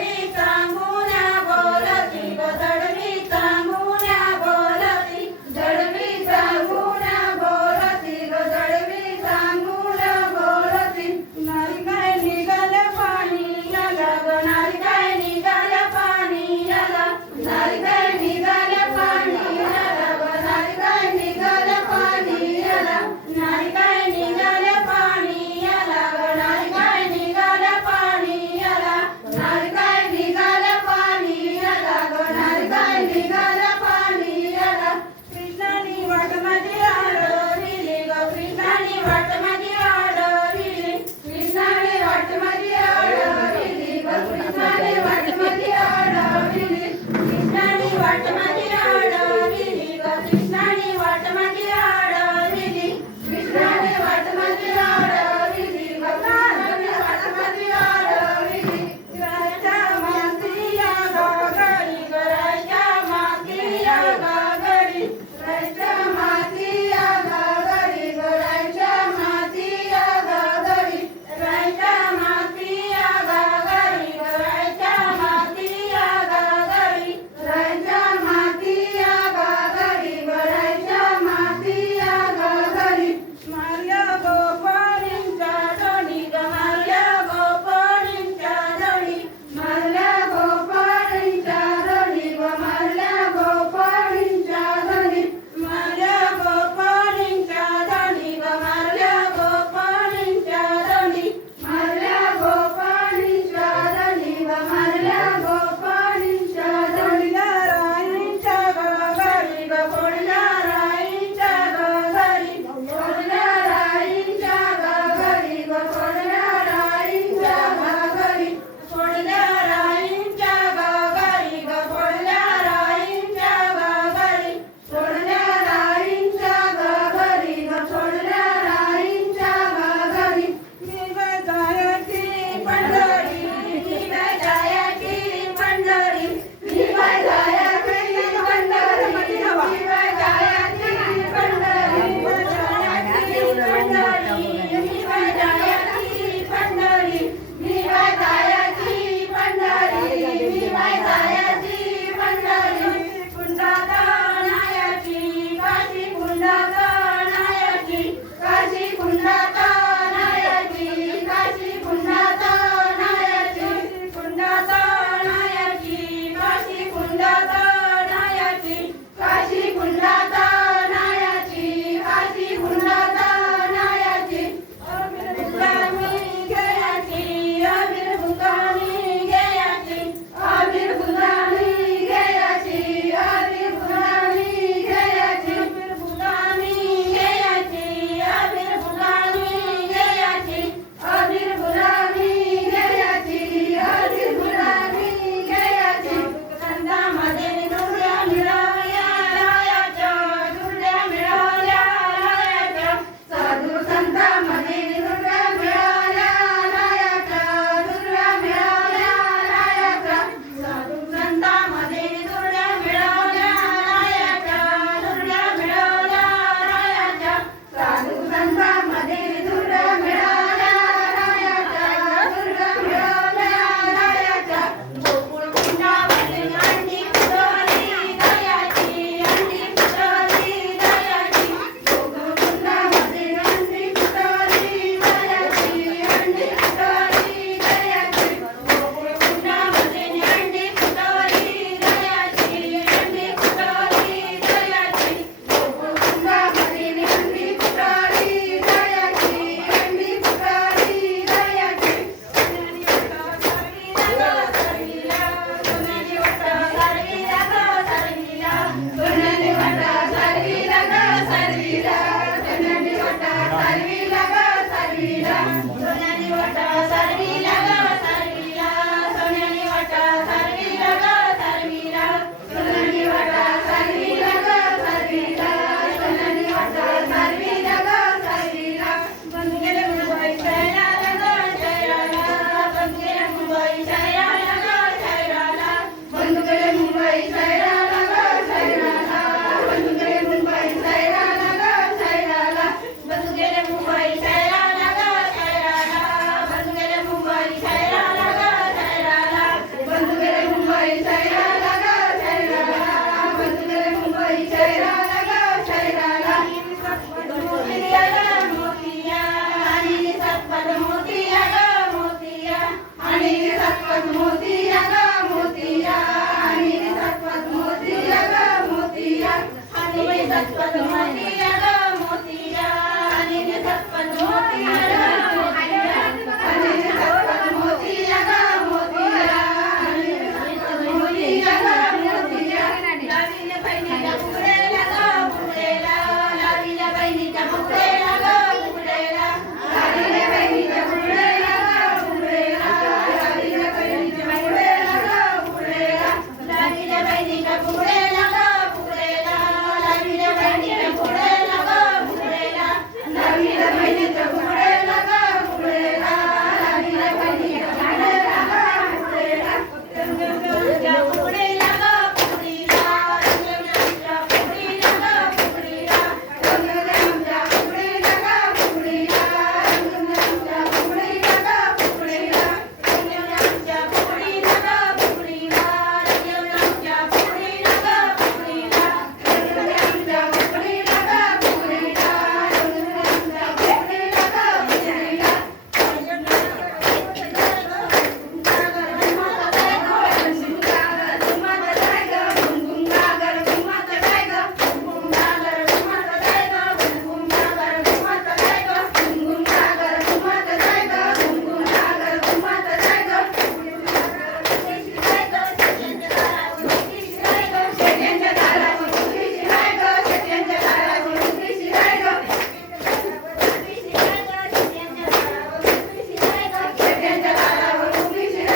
Senhorita.